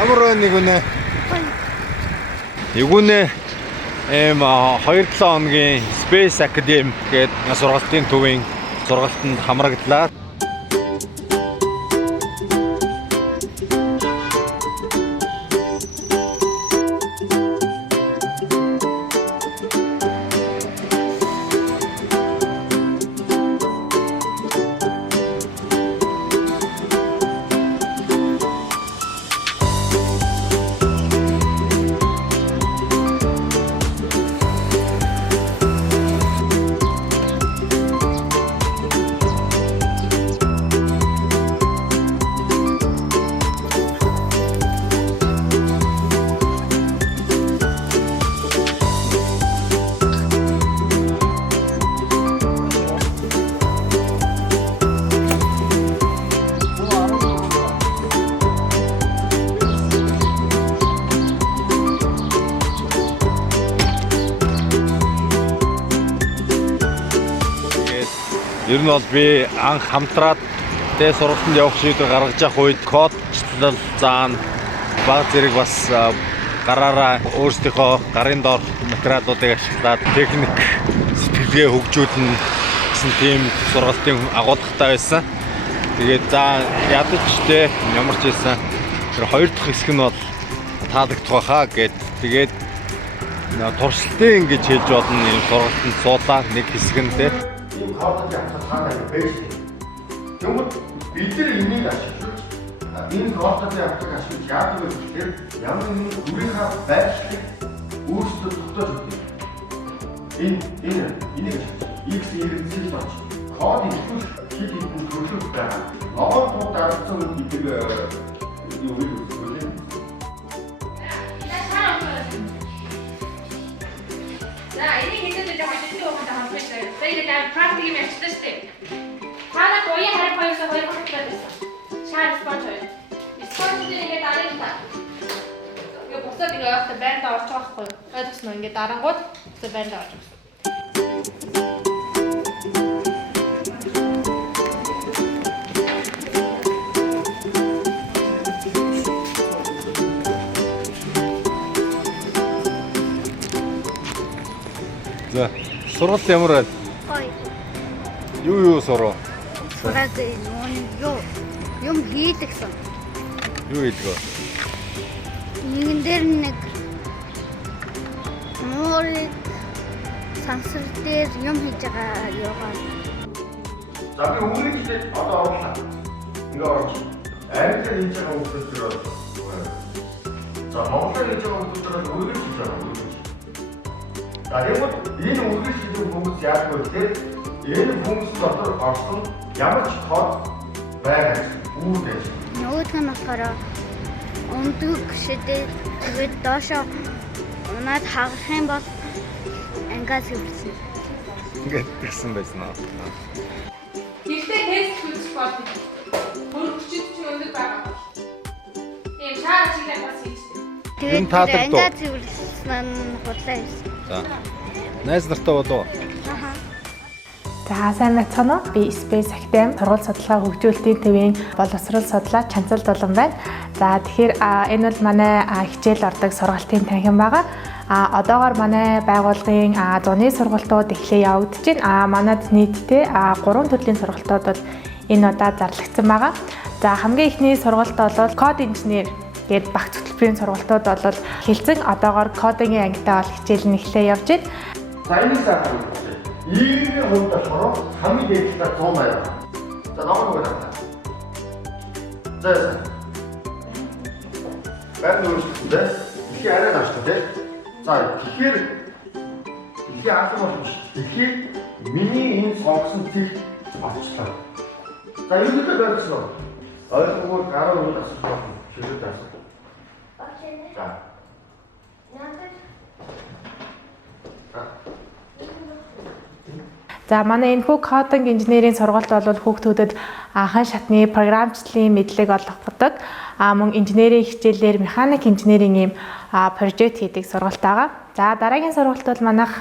Ямар нэг үнэ. Игүнэ 2-7 хоногийн Space Academy гэдэг сургалтын төвийн сургалтанд хамрагдлаа. Ер нь бол би анх хамтраад тэ сургалтанд явах шийдвэр гаргаж явах үед кодчлал заан баг зэрэг бас гараараа өөрсдийнхөө гарын дор материалуудыг ашиглаад техник сэтгэлгээ хөгжүүлнэ гэсэн тийм сургалтын агуулгатай байсан. Тэгээд за ядаж тэ ямар ч байсан тэр хоёр дахь хэсэг нь бол таалагдах байхаа гэд тэгээд туршилтын ингэж хийж бодно юм сургалтанд суулаа нэг хэсэг нь тэ кодыг авах байж. Тэгвэл бид нар энийг ашиглаж энэ кодыг авах ашиглаж яадаг вэ гэхээр ямар нэгэн өөрийнхөө байршлыг өөрсдөө тогтоож өгдөг. Энийг X Y-ийг болж код ихлүүл хэд хэдэн төрөлд байгаа. Ногоон туу дарагдсан гэдэг юу вэ? За энийг хийхдээ жоохон хэцүү байгаа хамт байна. Тэгээд практик юм ярьчихсан шүү дээ. Танаа гоён харин хоёрсоо хоёр багтлаад байсан. Шаар спонж хоёр. Спонж дээр ингээд дараах та. Ингээ босоод ингээ явахдаа байранд орж байгаа хгүй. Ойлгосноо ингээ дарангууд босоод байранд орж байгаа. За сургалт ямар байна? Гоё. Юу сурав? Сураад юм хийдэгсэн. Юу хийдэг вэ? Нэгэн дээр нэг морийг сансар дээр юм хийж байгаа яваа. За би үүрэгтэй одоо оруулаа. Ингээ орж. Аймагт хийж байгаа хүмүүс дээр за Монголд хийж байгаа хүмүүс дээр үүрэг хийж байгаа. За тэгвэл энэ үргэлж хийдэг хүмүүс яах вэ гэхээр энэ хүмүүс дотор орсон ямар ч код байгаа үр гэж. Нөгөөх нь болохоор өндөг шидээ тэгээд доошоо унаад хагах юм бол ангаас хөвсөн. Ингээд тэгсэн байсан аа. Гэхдээ тест хийх болдог. Хөргөчд чинь өндөр байгаа. Тийм шаар чиглэл бас хийжтэй. Тэгээд ангаас хөвсөн нь худлаа байсан. За. Найз нартай болов. За сайн байцгаана уу? Би Space Academy сургууль судалгаа хөгжүүлэлтийн төвийн боловсрол судлаач Чанцал Дулан байна. За тэгэхээр энэ бол манай хичээл ордог сургалтын танхим байгаа. Одоогоор манай байгууллагын зуны сургалтууд эхлээ явагдаж байна. Манайд нийтдээ 3 төрлийн сургалтууд бол энэ удаад зарлагдсан байгаа. За хамгийн ихний сургалт бол код инженер гээд багц хөтөлбөрийн сургалтууд бол хэлцэн одоогоор кодингийн ангитай бол хичээл нь эхлээ явж байна. За энэ сар ийм хувьд болохоор хамгийн дээд талаар 100 байна. За намайг байна. За. Бәрд өөрчлөлттэй. Ихий арай нааштай тийм. За тэгэхээр ихий арга болчих. Ихий миний энэ сонгосон тэг батчлаа. За юу гэдэг байсан? Ойлгомжтой гараа өгөх асуулт шийдэж байна. За. За манай энэ бүх кодинг инженерийн сургалт бол хүүхдүүдэд анхан шатны програмчлалын мэдлэг олгодог. Мөн инженерийн хичээлээр механик инженерийн ийм прожект хийдэг сургалт байгаа. За дараагийн сургалт бол манайх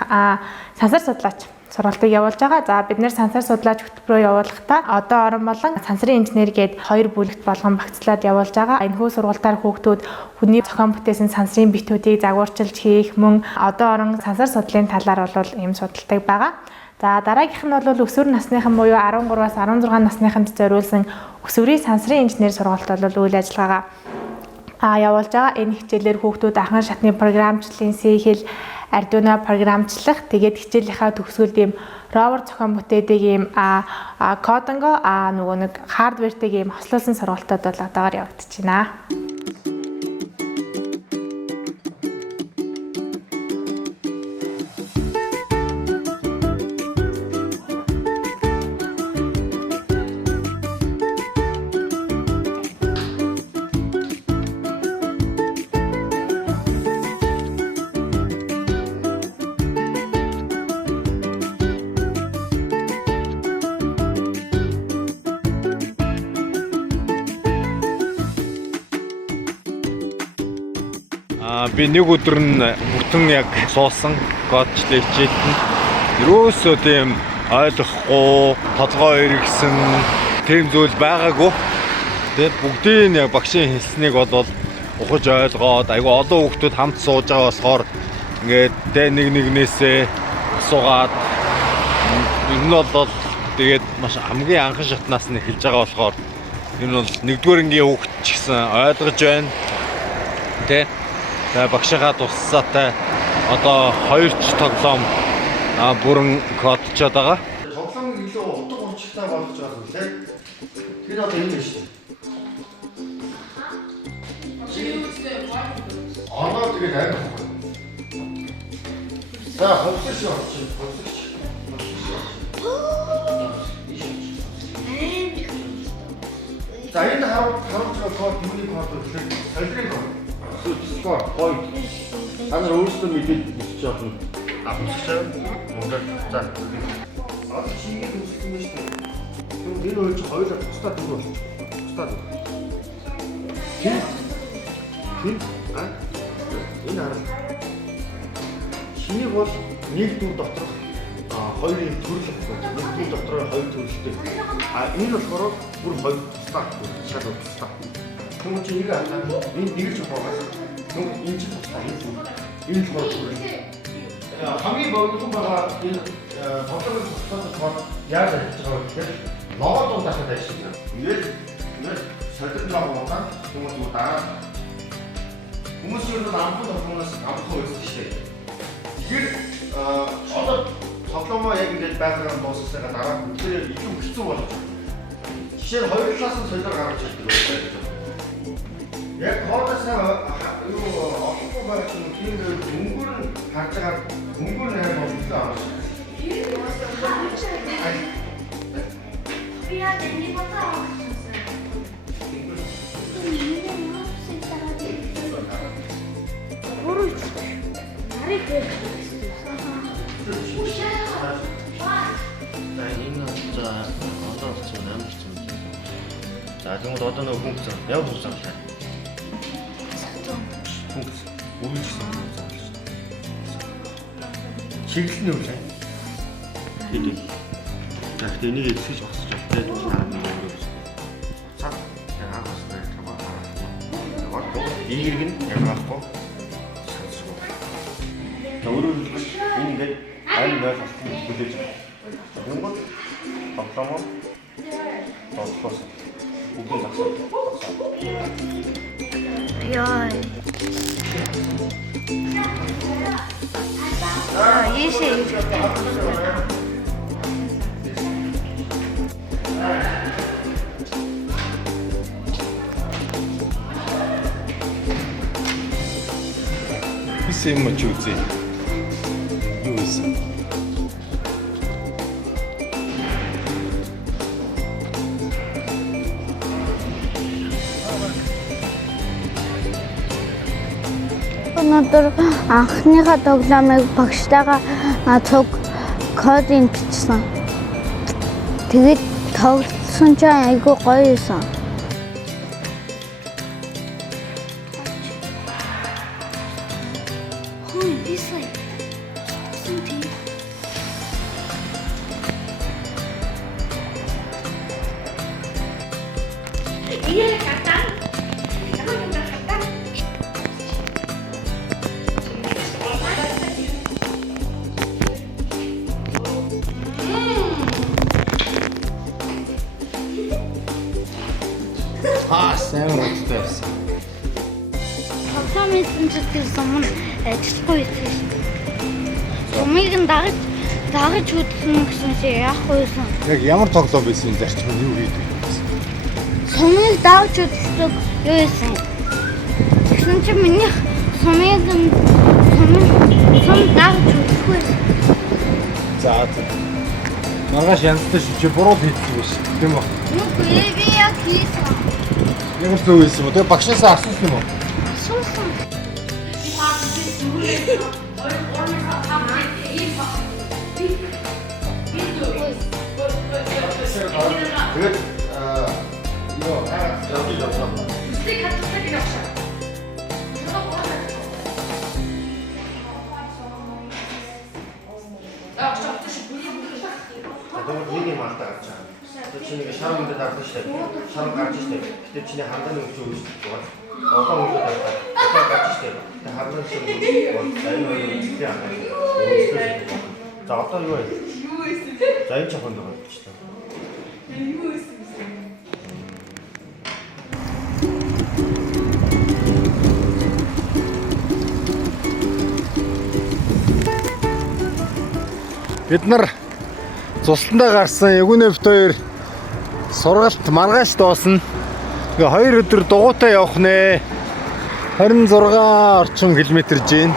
сансар судлаач сургалтыг явуулж байгаа. За бид нэр сансар судлаач хөтөлбөрөөр явуулахдаа одоо орон болон сансрын инженер гээд 2 бүлэгт болгон багцлаад явуулж байгаа. Энэхүү сургалтаар хүүхдүүд хүний зохион бүтээсэн сансрын битүүдийг загварчилж хийх мөн одоо орон сансар судлалын талаар бол ийм судалдаг байгаа. За дараагийнх нь бол өсвөр насныхан буюу 13-аас 16 насныханд зориулсан өсвөрийн сансрын инженер сургалт бол үйл ажиллагаагаа явуулж байгаа. Энэ хичээлээр хүүхдүүд анхан шатны програмчлалын C хэл Arduino програмчлах тэгээд хичээлийнхаа төгсгөлд ийм робот зохион бүтээдэг ийм кодинго нөгөө нэг хардвертэйг ийм хослуулсан сургалтууд бол одоогоор явагдаж байна. Би нэг өдөр нь бүтэн яг суусан кодчлээ хичээлд ерөөсөө тийм ойлгохгүй, толгой эргэсэн тийм зүйл байгаагүй. Тэгээд бүгдийн яг багшийн хэлснийг бол ухаж ойлгоод айгүй олон хүүхдүүд хамт сууж байгаа болохоор ингээд нэг нэгнээсээ асуугаад энэ нь бол тэгээд маш хамгийн анхан шатнаас нь эхэлж байгаа болохоор энэ бол нэгдүгээр ангийн хүүхд ч гэсэн ойлгож байна. Тэ багшийнхаа туссаатай одоо 2 ч тоглоом бүрэн кодчод байгаа. Тоглоомыг илүү утга учиртай болгож байгаа юм тийм. Тэр одоо энэ биш үү? Аа тэгээд амар. За хөвсөж явчих. За энэ харж байгаа код юуны код вэ? Солирын код. Скор хой. Анаа өөрсдөө мэдээд бичиж явах нь авчихсан. Мундаг за. Одоо чиний үзсэн юм шүү дээ. Тэр өөр чи хоёулаа тусдаа дүр болчих. Тусдаа. Хин энэ хараа. Чиний бол нэг дүр дотор хоёрын төрөл байна. Нэг дүр дотор хоёр төрөлтэй. Энэ болохоор бүр хоёр тусдаа. Шал тусдаа. Хүмүүс чинь нэг аа энэ нэг ч боогоос энэ ч тусдаа энэ л бол хамгийн богино байгаа энэ тоглоомын тусдаа яаж хийж байгаа вэ гэхээр лого дундахад байж байна. Ингээд солиод байгаа хүмүүс дараа хүмүүс юу нэг амбал тоглоомоос авах байсан шүү дээ. Тэгэхээр одоо тоглоомоо яг ингээд байгааг дуусгасаа дараа бүгдээ илүү хэцүү болж байна. Жишээ нь хоёр талаас нь солиор гаргаж чаддаг байх. Яг хоолойсоо юу олохгүй байх юм тийм өнгөр нь харж байгаа өнгөр нь хайр болчихлоо авах. Би яа дэний батаа. Гурван нарыг гээд. За тэгвэл одоо нэг функц яг функц байна. Функц үйлчлсэн функц байна шүү дээ. Чиглэлний үйл юм. Хэдий. Яг энийг эзэж багсаж байна. Тэгээд цаа яг агаас нэг таваа. Яг ийгэрг нь яг аахгүй. Өөрөөр хэлбэл энэ ингээд аль нэг алтан хүлээж байна. Тэнгууд тоглоомоо тоглох. Бүгд засаа. Яа. Ийшээ. Хийсэн юм ч үзье. Юу хийсэн? Өнөөдөр анхныхаа тоглоомыг багштайгаа цуг кодыг бичсэн. Тэгээд тоглосон ч айгүй гоё байсан. тоглоом мессенжер сум ажиллахгүй байсан шүү. Сумыг нь дагаж үзсэн гэсэн шиг яах вэсэн. Яг ямар тоглоом байсан зарчим нь юу хийдэг вэ? Сумыг дагаж үздэг юу байсан. Тэгсэн чинь миний сумыг дагаж үзэхгүй байсан. За. Маргааш янзтай чи буруу хийдэг биш тийм үү? Нүг би яг хийсэн. Ямар зөв байсан бэ? Тэгээ багшаас асуусан юм уу? Асуусан. Тэгээд ёо явсан. Үстэй хатдаг юм шиг. Тэгээд нэг юм алдаа гарч байгаа. Тэр чинь нэг шар өндөр дардсан шүү дээ. Шар гарч шүү дээ. Гэтэ чиний хандааны өгч өгч байгаа. Одоо өндөр дардсан. Одоо гарч шүү дээ. Тэгээд хандааны шиг бол сайн үгүй яа. За одоо юу вэ? За энэ чухал байгаа гэж байна. Бид нар цусландаа гарсан Ягуунэ бит 2 сургалт маргааш дуусна. Тэгээ 2 өдөр дугуйтай явах нэ. 26 орчим километр жин.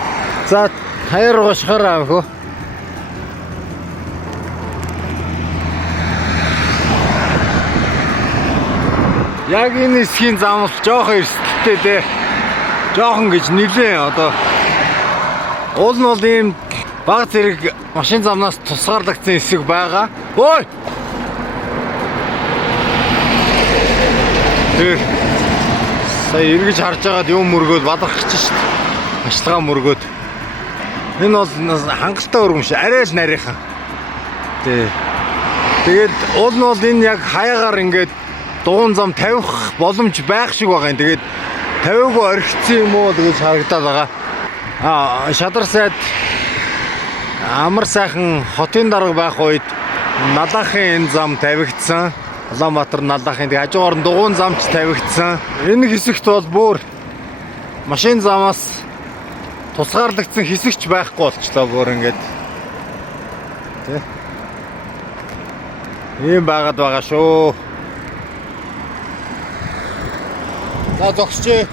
За таяр гошхоор аавх. Яг энэ хэсгийн зам бол жоохон эрсдэлтэй дээ. Жоохон гэж нэлээ одоо. Уул нь бол ийм баг зэрэг машин замнаас тусгаарлагдсан хэсэг байгаа. Ой! Тэр сая эргэж харж байгаад юм мөргөөд бадарч шít. Ачлага мөргөөд. Энэ бол хангалттай өргөм шиг арай л нарийнхан. Тэгээд уул нь бол энэ яг хаягаар ингээд дугуун зам тавих боломж байх шиг байгаа юм. Тэгээд тавиагүй орхицсан юм уу гэж харагдаад байгаа. Шадар сайд амар сайхан хотын дарга байх үед налаахын энэ зам тавигдсан. Улаанбаатар налаахын тэг хажуугаар нь дугуун замч тавигдсан. Энэ хэсэгт бол бүр машин замаас тусгаарлагдсан хэсэгч байхгүй болчлоо бүр ингээд. Тэ. Ийм байгаад байгаа шүү. За зогсчээ.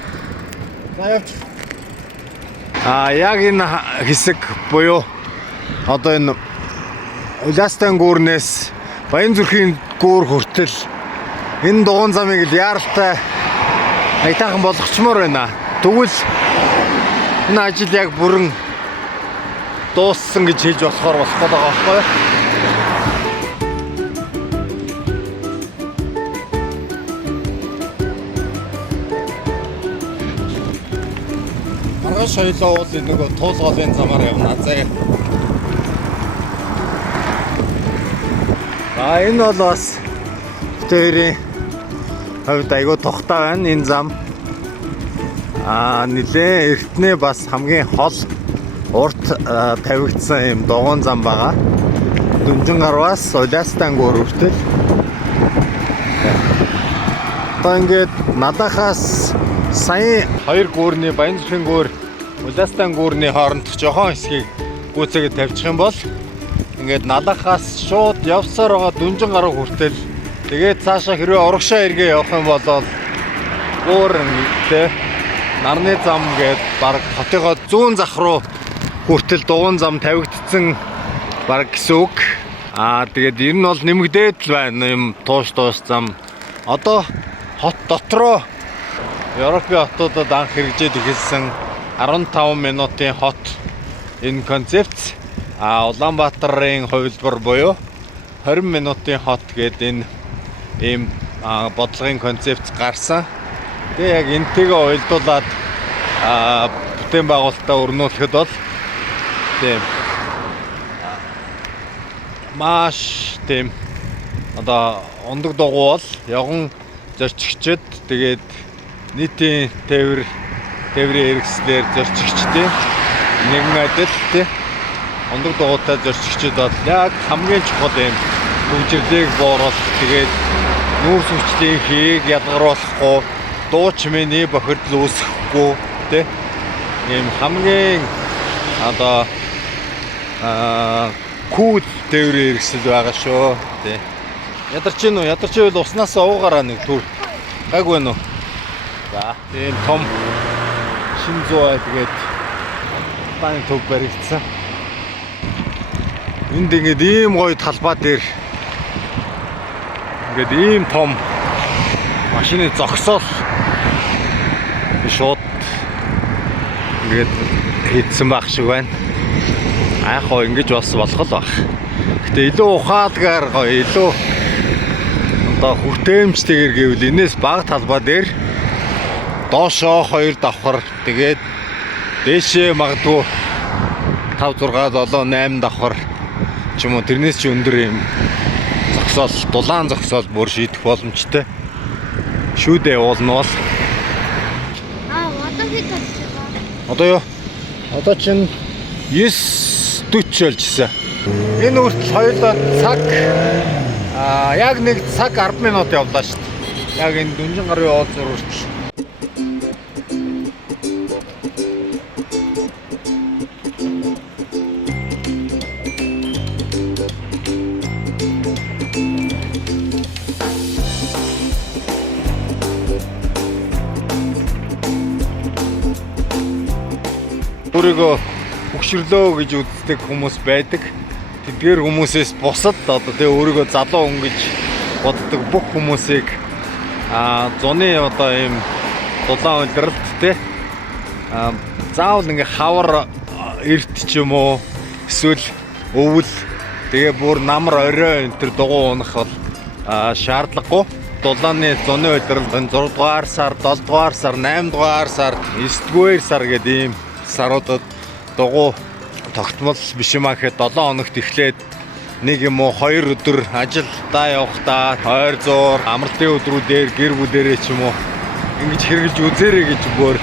За явч. Яг энэ хэсэг буюу одоо энэ Улаастан гүүрнээс Баянзүрхийн гүүр хүртэл энэ дугуун замыг л яаралтай айтаахан болгочмоор байна. Тэгвэл энэ ажил яг бүрэн дууссан гэж хэлж болохоор болох гэдэг байгаа байхгүй юу? Маргааш хоёлоо уул нөгөө туулгын замаар явна. За. Энэ бол бас тэрийн хувьд айгүй тухтай байна энэ зам. Нилээ эртнээ бас хамгийн хол урт тавигдсан юм дугуун зам байгаа. Дүнжин гарваас Улаастан гүүр хүртэл. Одоо ингээд надахаас сая 2 гүүрний Баянзүрхийн гүүр, Улаастан гүүрний хооронд жохон хэсгийг гүйцээгээд тавьчих юм бол ингээд налахаас шууд явсаар байгаа Дүнжин гаруй хүртэл тэгээд цаашаа хэрвээ урагшаа эргээ явах юм бол өөр нэгтэй нарны зам гээд баг хотынхоо зүүн зах руу хүртэл дугуун зам тавигдсан баг гэсэн үг. Тэгээд ер нь бол нэмэгдээд л байна юм тууш зам. Одоо хот дотроо Европын хотуудад анх хэрэгжээд эхэлсэн 15 минутын хот энэ концепц Улаанбаатарын хувилбар буюу 20 минутын хот гэдэг энэ ийм бодлогын концепц гарсан. Тэгээ яг энтэйгээ уялдуулаад бүтээн байгуулалтаа өрнүүлэхэд бол тийм маш тийм одоо ундаг дугуй бол явган зорчигчд тэгээд нийтийн тээврийн хэрэгслэр зорчигчдын нэгэн адил тийм ундаг дугуйтай зорчигчд бол яг хамгийн чухал юм хөгжлийг бууруулах тэгээд нүүрс хүчлийн хийг ялгаруулахгүй дуу чимээний бохирдол үүсэхгүй те. Ийм хамгийн одоо кул тээврийн хэрэгсэл байгаа шүү. Тэ. Ядарч гин үү? Ядарч ивэл уснаас уугаараа нэг түр. Гайгүй нү. За, ийм том шин зүй тэгээд бааны төв баригдсан. Энд ингээд ийм гоё талбай дээр ингээд ийм том машины зогсоол шууд ингээд хийдсэн байх шиг байна. Яг гоо ингэж бас болох л баг. Гэтэ илүү ухаалгаар гоё илүү одоо хүртээмжтэйгэр гэвэл энэс бага талбай дээр доошоо 2 давхар тэгээд дээшээ магадгүй 5 6 7 8 давхар ч юм уу тэрнээс ч өндөр юм зогсоол дулаан зогсоол бүр шийдэх боломжтой. Шүү дээ уулна бол. Одоо хэд болчихсон? Одоо юу? Одоо чинь 9:40 болчихсон. Энэ үртэл хоёулаа цаг яг нэг цаг 10 минут явлаа шүү дээ. Яг энэ Дүнжин гарын уулз үртэл. Өөрийгөө хөгшрлөө гэж үздэг хүмүүс байдаг. Тэдгээр хүмүүсээс бусад одоо тэгээ өөрийгөө залуу хүн гэж боддог бүх хүмүүсийг зуны одоо ийм дулаан улиралт те заавал ингээ хавар эрт ч юм уу эсвэл өвөл тэгээ бүр намар орой энэ төр дугуй унах бол шаардлагагүй. Дулааны зуны улиралт 6 дугаар сар, 7 дугаар сар, 8 дугаар сар, 9 дугаар сар гэдэг ийм саруудад дугуй тогтмол биш юм аа гэхэд 7 хоногт эхлээд нэг юм уу 2 өдөр ажилдаа явахдаа ойр зуур амралтын өдрүүдээр гэр бүлэрээ ч юм уу ингэж хэрглэж үзээрэй гэж бүр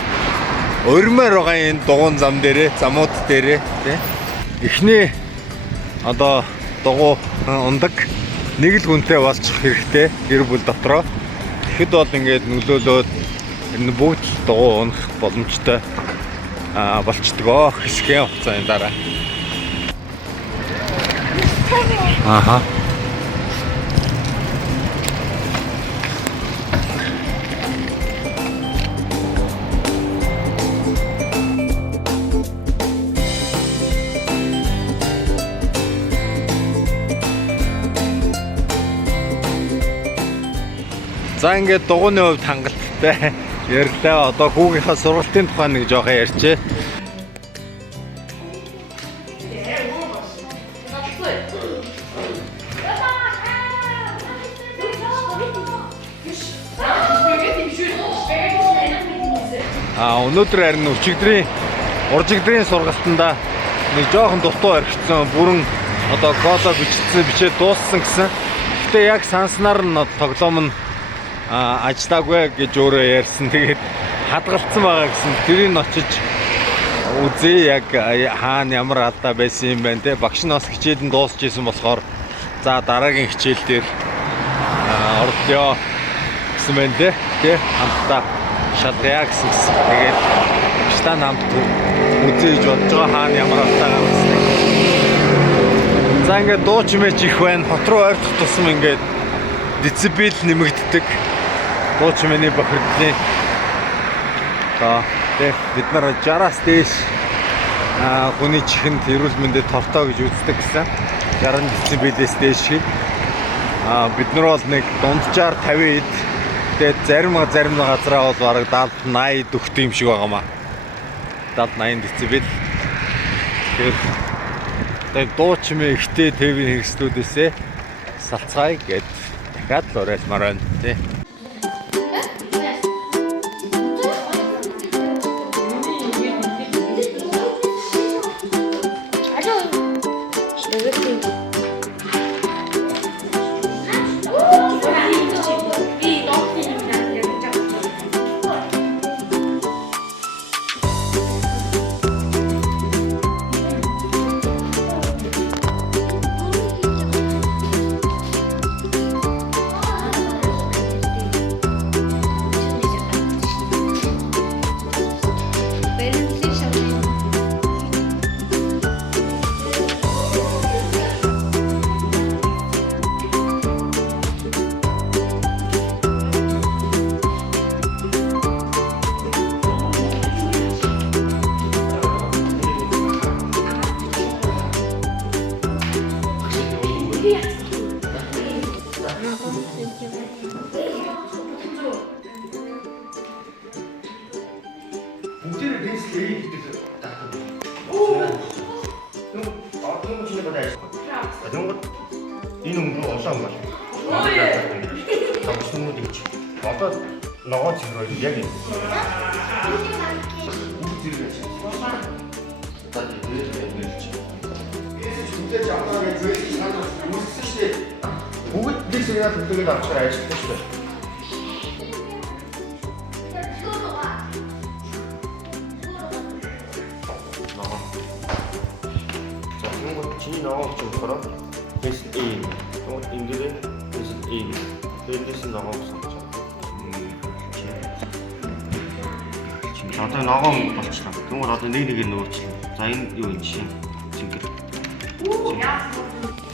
өрмөр байгаа энэ дугуун зам дээрээ замууд дээрээ тий эхний одоо дугуй ундаг нэг л хүнтэй болчих хэрэгтэй гэр бүл дотроо. Тэгэхэд бол ингээд нөлөөлөөд энэ бүгд дугуй унах боломжтой болчдгоо хэсгийн хугацааны дараа. Аха. За ингээд дугуйны хувьд хангалттай ярьлаа. Одоо хүүгийнхаа сургалтын тухай нэг жоохон ярьчээ. Өнөөдөр харин уржигдрийн сургалтанда нэг жоохон дутуу орхицсан бүрэн одоо коло бичээд дууссан гэсэн. Гэтэ яг санснаар нь тоглоом нь ажиллаагүй гэж өөрөө ярьсан. Тэгээд хадгалцсан байгаа гэсэн. Тэрийг нь очиж үзээ яг хаана ямар алдаа байсан юм байна те. Багш нь бас хичээл нь дуусч исэн болохоор за дараагийн хичээл дээр ордё гэсэн байна те. Хамтдаа шалгая гэсэн. Тэгээд багштай хамт үзээ гэж бодож байгаа хаана ямар алдаа гарсан. За ингээд дуу чимээч их байна. Хот руу ойртох тусам ингээд децибел нэмэгддэг. Дуу чимээний бохирдлын бид нар 60-аас дээш хүний чихэнд эрүүл мэндэд тортой гэж үздэг гэсэн. 60 децибелээс дээш шиг. Бид нар бол нэг дунджаар 50 эд. Тэгээд зарим газараа бол бараг 70-80 дөхт юм шиг байгаамаа. 70-80 децибел. Тэгэхээр дуу чимээ ихтэй телевизийн хэрэгслүүдээсээ салцгаая гэд дахиад л уриалмаар байна тий. тэр рейс A гэдэг таатай. Оо. Одоо чиний бодож ажиллах. Тэнгод энэ өнгө улаан бол. Тамсмууд гэж. Одоо ногоо цэгрөө яг юм. Үзэрэг. Одоо дээр нэрч. Үдэж аваад гэж санаад үзсэн шүү дээ. Бүгд дэс яг төлөвлөд авчаар ажиллаж шүү дээ. Чиний ногоо ч болохоор this A. Вот ингэрээ this A. Тэрнээс ногоо сонсож байна. Чиний одоо ногоо болчихлоо. Тэгмээр одоо нэг нөөчлөө. За энэ юу юм чинь зингэр.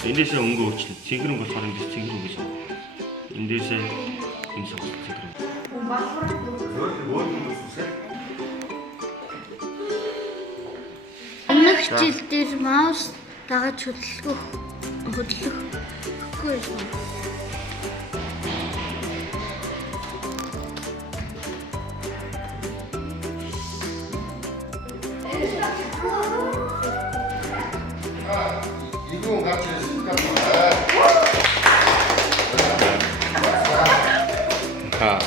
Эндээсээ өнгө өөрчлөлт. Цэгрэн болохоор эндээс цэгрэн гэж байна. Эндээсээ энэ шиг цэгрэн. Өмнөх жил дээр маус дагаж хөдлөхгүй байсан. 이거 같이 했으니까. 자,